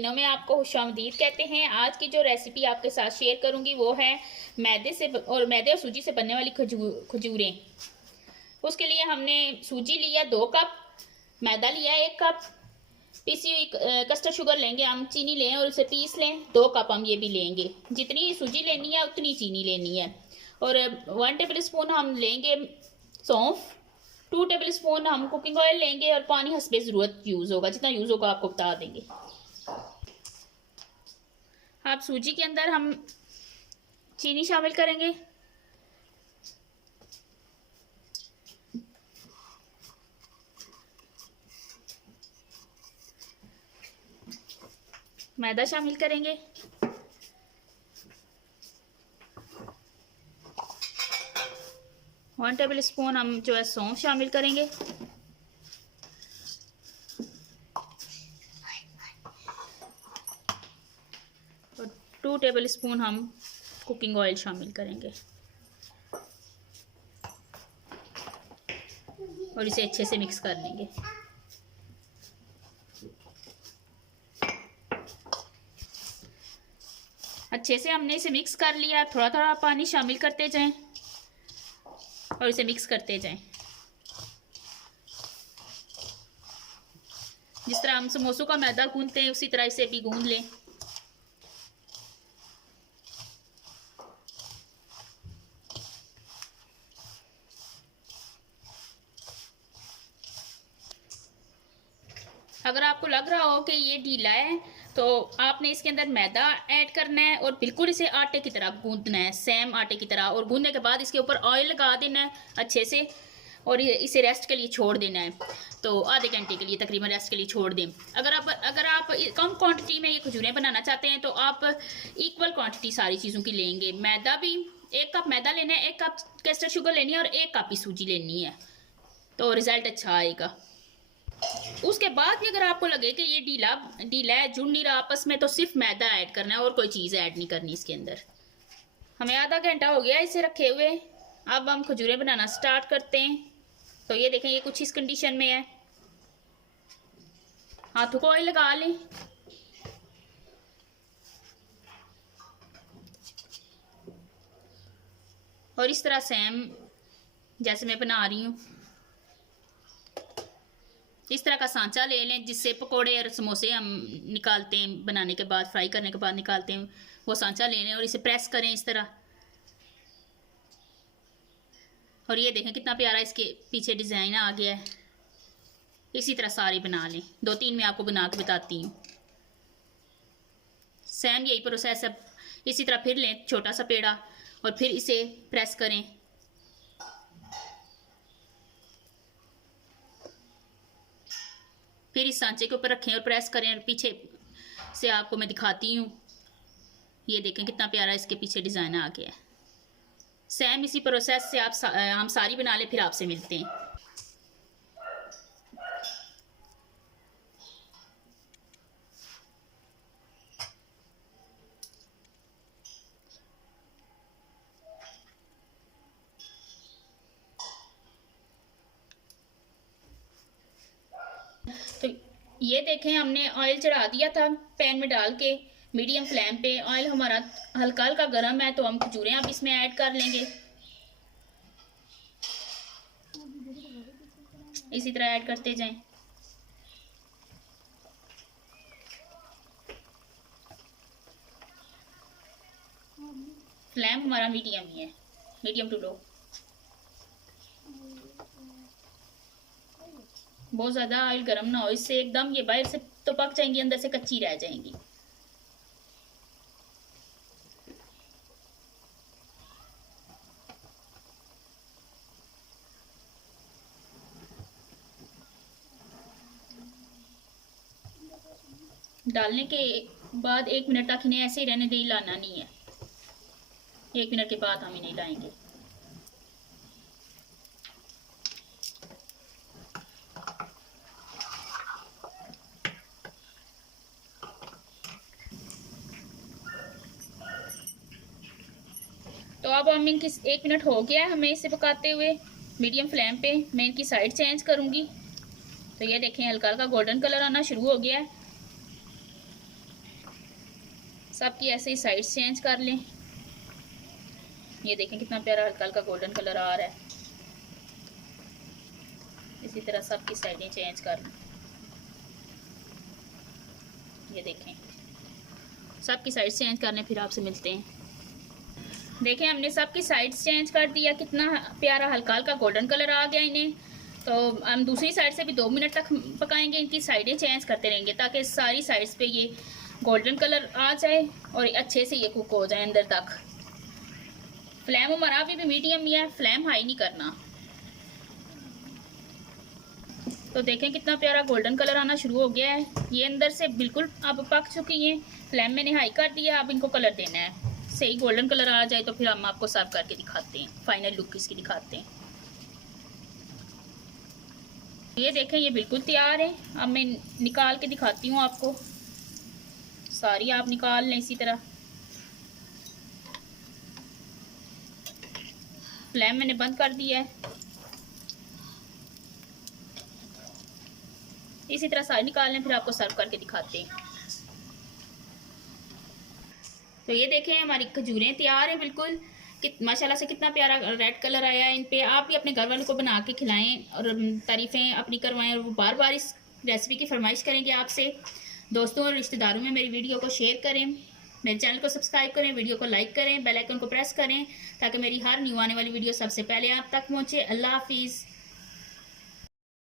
महीनों में आपको खुशामदीद कहते हैं। आज की जो रेसिपी आपके साथ शेयर करूंगी वो है मैदे और सूजी से बनने वाली खजूरें। उसके लिए हमने सूजी लिया 2 कप, मैदा लिया 1 कप, पीसी हुई कस्टर्ड शुगर लेंगे हम, चीनी लें और उसे पीस लें। 2 कप हम ये भी लेंगे। जितनी सूजी लेनी है उतनी चीनी लेनी है। और 1 टेबल स्पून हम लेंगे सौंफ, 2 टेबल स्पून हम कुकिंग ऑयल लेंगे और पानी हस्बे ज़रूरत यूज़ होगा, जितना यूज़ होगा आपको बता देंगे। अब सूजी के अंदर हम चीनी शामिल करेंगे, मैदा शामिल करेंगे, वन टेबल स्पून हम जो है सौंफ शामिल करेंगे, और 2 टेबल स्पून हम कुकिंग ऑयल शामिल करेंगे और इसे अच्छे से मिक्स कर लेंगे। अच्छे से हमने इसे मिक्स कर लिया। थोड़ा थोड़ा पानी शामिल करते जाएं और इसे मिक्स करते जाएं। जिस तरह हम समोसों का मैदा गूंदते हैं उसी तरह इसे भी गूंद लें। अगर आपको लग रहा हो कि ये ढीला है तो आपने इसके अंदर मैदा ऐड करना है और बिल्कुल इसे आटे की तरह गूंदना है, सेम आटे की तरह। और गूंदने के बाद इसके ऊपर ऑयल लगा देना है अच्छे से और इसे रेस्ट के लिए छोड़ देना है। तो आधे घंटे के लिए तकरीबन रेस्ट के लिए छोड़ दें। अगर आप कम क्वांटिटी में ये खजूरें बनाना चाहते हैं तो आप इक्वल क्वांटिटी सारी चीज़ों की लेंगे। मैदा भी 1 कप मैदा लेना है, 1 कप कस्टर्ड शुगर लेनी है और 1 कप ही सूजी लेनी है, तो रिज़ल्ट अच्छा आएगा। उसके बाद भी अगर आपको लगे कि ये ढीला है, जुड़ नहीं रहा आपस में, तो सिर्फ मैदा ऐड करना है और कोई चीज़ ऐड नहीं करनी इसके अंदर। हमें आधा घंटा हो गया इसे रखे हुए। अब हम खजूरें बनाना स्टार्ट करते हैं। तो ये देखें, ये कुछ इस कंडीशन में है। हाथों को ऑयल लगा लें और इस तरह सेम जैसे मैं बना रही हूँ इस तरह का सांचा ले लें, जिससे पकोड़े और समोसे हम निकालते हैं बनाने के बाद, फ्राई करने के बाद निकालते हैं, वो सांचा ले लें और इसे प्रेस करें इस तरह। और ये देखें कितना प्यारा इसके पीछे डिज़ाइन आ गया है। इसी तरह सारे बना लें। 2-3 में आपको बना के बताती हूँ। सेम यही प्रोसेस है। इसी तरह फिर लें छोटा सा पेड़ा और फिर इसे प्रेस करें। फिर इस सांचे के ऊपर रखें और प्रेस करें। और पीछे से आपको मैं दिखाती हूँ। ये देखें कितना प्यारा इसके पीछे डिज़ाइन आ गया है। सेम इसी प्रोसेस से हम सारी बना लें, फिर आपसे मिलते हैं। तो ये देखें, हमने ऑयल चढ़ा दिया था पैन में डाल के मीडियम फ्लेम पे। ऑयल हमारा हल्का हल्का गर्म है तो हम खजूरें अब इसमें ऐड कर लेंगे। इसी तरह ऐड करते जाएं। फ्लेम हमारा मीडियम ही है, मीडियम टू लो। बहुत ज़्यादा ऑयल गर्म ना हो, इससे एकदम ये बाहर से तो पक जाएंगी, अंदर से कच्ची रह जाएंगी। डालने के बाद 1 मिनट तक इन्हें ऐसे ही रहने दें, हिलाना नहीं है। 1 मिनट के बाद हम इन्हें हिलाएंगे। तो अब हम इनकी 1 मिनट हो गया है हमें इसे पकाते हुए मीडियम फ्लेम पे। मैं इनकी साइड चेंज करूँगी। तो ये देखें हल्का हल्का गोल्डन कलर आना शुरू हो गया है। सबकी ऐसे ही साइड्स चेंज कर लें। ये देखें कितना प्यारा हल्का हल्का गोल्डन कलर आ रहा है। इसी तरह सबकी साइडें चेंज कर लें। ये देखें सबकी साइड्स चेंज कर लें, फिर आपसे मिलते हैं। देखें हमने सबकी साइड्स चेंज कर दिया, कितना प्यारा हल्का हल्का गोल्डन कलर आ गया इन्हें। तो हम दूसरी साइड से भी 2 मिनट तक पकाएंगे, इनकी साइडें चेंज करते रहेंगे ताकि सारी साइड्स पे ये गोल्डन कलर आ जाए और अच्छे से ये कुक हो जाए अंदर तक। फ्लेम हमारा अभी भी मीडियम ही है, फ्लेम हाई नहीं करना। तो देखें कितना प्यारा गोल्डन कलर आना शुरू हो गया है, ये अंदर से बिल्कुल अब पक चुकी हैं। फ्लेम मैंने हाई कर दिया, अब इनको कलर देना है। सही गोल्डन कलर आ जाए तो फिर हम आपको सर्व करके दिखाते हैं, फाइनल लुक इसकी दिखाते हैं। ये देखें ये बिल्कुल तैयार है। अब मैं निकाल के दिखाती हूँ आपको। सारी आप निकाल लें इसी तरह। फ्लेम मैंने बंद कर दिया है। इसी तरह सारी निकाल लें, फिर आपको सर्व करके दिखाते हैं। तो ये देखें हमारी खजूरें तैयार हैं बिल्कुल। माशाल्लाह से कितना प्यारा रेड कलर आया है इन पे। आप भी अपने घर वालों को बना के खिलाएं और तारीफ़ें अपनी करवाएं, और वो बार बार इस रेसिपी की फरमाइश करेंगे आपसे। दोस्तों और रिश्तेदारों में मेरी वीडियो को शेयर करें, मेरे चैनल को सब्सक्राइब करें, वीडियो को लाइक करें, बेल आइकन को प्रेस करें ताकि मेरी हर न्यू आने वाली वीडियो सबसे पहले आप तक पहुँचे। अल्लाह हाफिज़।